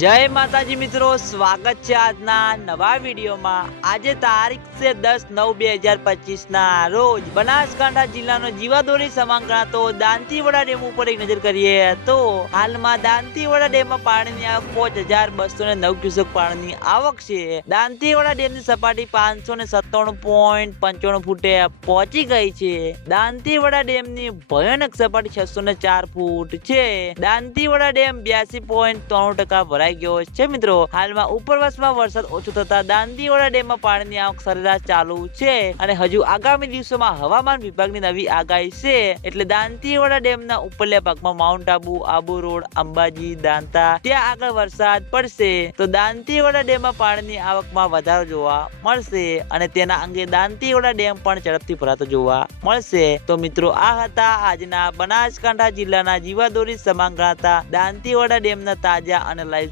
જય માતાજી મિત્રો, સ્વાગત છે આજના નવા વિડીયોમાં. આજે તારીખ છે દસ નવ બે હજાર પચીસ ના રોજ બનાસકાંઠા જિલ્લાનો જીવાદોરી સમાન ગણાતો દાંતીવાડા ડેમ ઉપર એક નજર કરીએ તો હાલમાં દાંતીવાડા ડેમમાં પાણીની આવક પાંચ હજાર બસો ને નવ ક્યુસેક પાણીની આવક છે. દાંતીવાડા ડેમની સપાટી પાંચસો ને સત્તાણું પોઈન્ટ પંચાણું ફૂટે પહોંચી ગઈ છે. દાંતીવાડા ડેમની ભયાનક સપાટી છસો ને ચાર ફૂટ છે. દાંતીવાડા ડેમ બ્યાસી પોઈન્ટ ત્રણ ટકા ભરાઈ ગયો છે મિત્રો. હાલમાં ઉપરવાસમાં વરસાદ ઓછો થતા દાંતીવાડા ડેમમાં પાણીની આવક સરેરાશ ચાલુ છે અને હજુ આગામી દિવસોમાં હવામાન વિભાગની નવી આગાહી છે. એટલે દાંતીવાડા ડેમના ઉપરલા ભાગમાં માઉન્ટ આબુ આબુ રોડ, અંબાજી, દાંતા, ત્યાં આગળ વરસાદ પડશે. તો દાંતીવાડા ડેમમાં પાણીની આવકમાં વધારો જોવા મળશે અને તેના અંગે દાંતીવાડા ડેમ પણ ઝડપથી ભરાતો જોવા મળશે. તો મિત્રો, આ હતા આજના બનાસકાંઠા જિલ્લાના જીવાદોરી સમાન ગણાતા દાંતીવાડા ડેમના તાજા અને લાઈવ